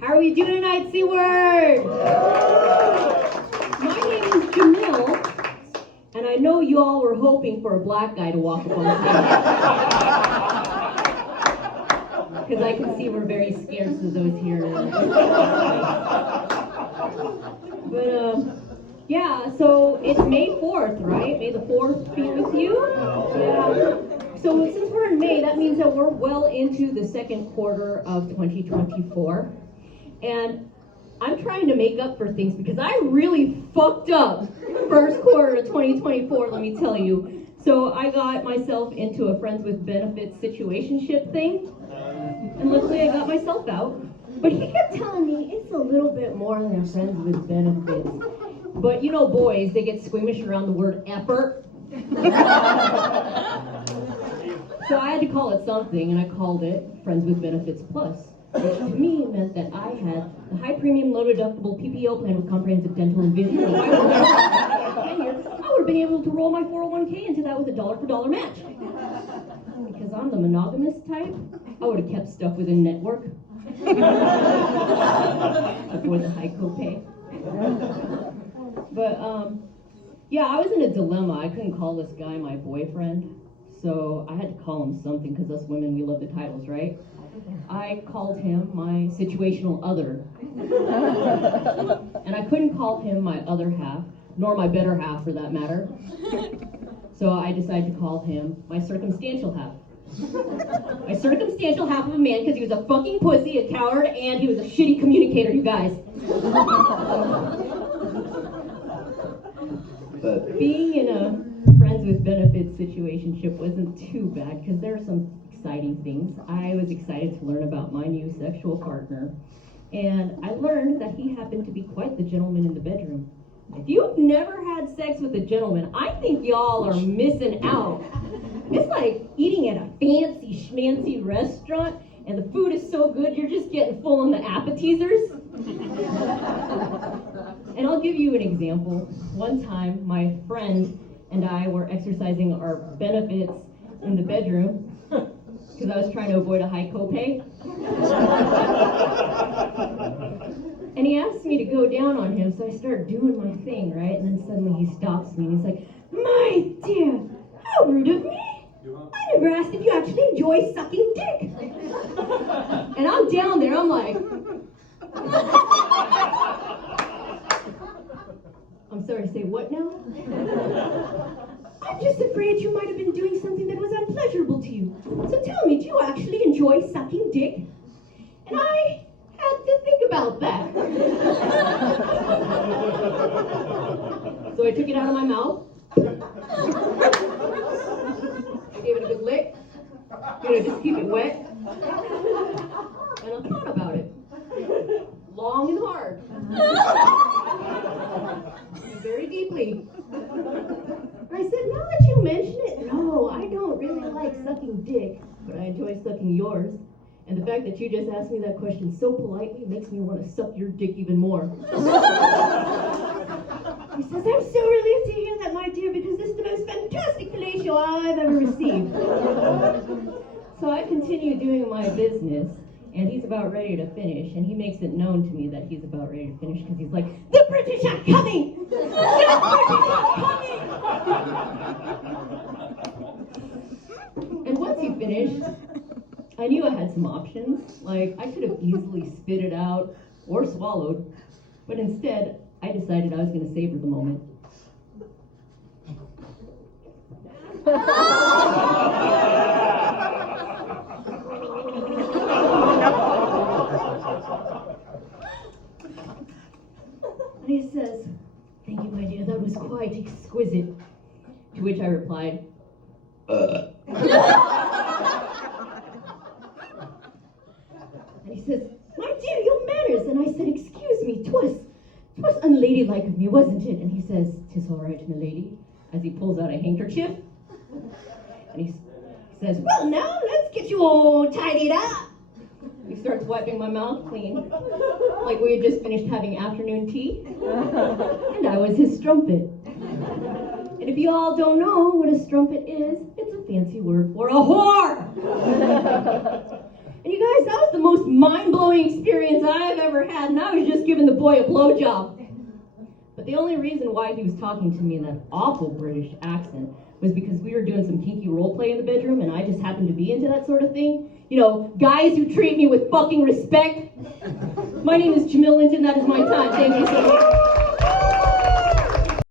How are we doing tonight, Seaward? My name is Jimil, and I know you all were hoping for a black guy to walk up on stage. Because I can see we're very scarce of those here. But, yeah, so it's May 4th, right? May the 4th be with you? Yeah. So since we're in May, that means that we're well into the second quarter of 2024. And I'm trying to make up for things because I really fucked up first quarter of 2024, let me tell you. So I got myself into a friends with benefits situationship thing. And luckily I got myself out. But he kept telling me it's a little bit more than friends with benefits. But you know boys, they get squeamish around the word effort. So I had to call it something, and I called it Friends with Benefits Plus, which to me meant that I had the high premium, low deductible PPO plan with comprehensive dental and vision. So I would have been able to roll my 401k into that with a dollar for dollar match. Because I'm the monogamous type, I would have kept stuff within network. Avoid the high copay. But yeah, I was in a dilemma. I couldn't call this guy my boyfriend. So I had to call him something because us women, we love the titles, right? I called him my situational other. And I couldn't call him my other half, nor my better half for that matter. So I decided to call him my circumstantial half. My circumstantial half of a man because he was a fucking pussy, a coward, and he was a shitty communicator, you guys. Being in a friends with benefits situationship wasn't too bad because there are some exciting things. I was excited to learn about my new sexual partner, and I learned that he happened to be quite the gentleman in the bedroom. If you've never had sex with a gentleman, I think y'all are missing out. It's like eating at a fancy schmancy restaurant, and the food is so good you're just getting full on the appetizers. And I'll give you an example. One time, my friend and I were exercising our benefits in the bedroom because I was trying to avoid a high copay. And he asked me to go down on him, so I started doing my thing, right? And then suddenly he stops me and he's like, "My dear, how rude of me! I never asked if you actually enjoy sucking dick." And I'm down there, I'm like, I'm sorry, say what now? I'm just afraid you might have been doing something that was unpleasurable to you. So tell me, do you actually enjoy sucking dick? And I had to think about that. So I took it out of my mouth. Gave it a good lick. Just keep it wet. And I thought about it. Long and hard. Very deeply. And I said, now that you mention it, no, I don't really like sucking dick, but I enjoy sucking yours. And the fact that you just asked me that question so politely makes me want to suck your dick even more. He says, I'm so relieved to hear that, my dear, because this is the most fantastic fellatio I've ever received. So I continue doing my business, and he's about ready to finish, and he makes it known to me that he's about ready to finish because he's like, the British are coming! The British are coming! And once he finished, I knew I had some options. Like, I could have easily spit it out or swallowed, but instead, I decided I was going to savor the moment. And he says, thank you, my dear, that was quite exquisite. To which I replied, And he says, my dear, your manners. And I said, excuse me, 'twas unladylike of me, wasn't it? And he says, 'tis all right, milady, as he pulls out a handkerchief. And he says, well, now, let's get you all tidied up. He starts wiping my mouth clean, like we had just finished having afternoon tea. And I was his strumpet. And if you all don't know what a strumpet is, it's a fancy word for a whore. And you guys, that was the most mind-blowing experience I've ever had, and I was just giving the boy a blowjob. But the only reason why he was talking to me in that awful British accent was because we were doing some kinky role play in the bedroom, and I just happened to be into that sort of thing. You know, guys who treat me with fucking respect. My name is Jimil-Anne, and that is my time. Thank you so much.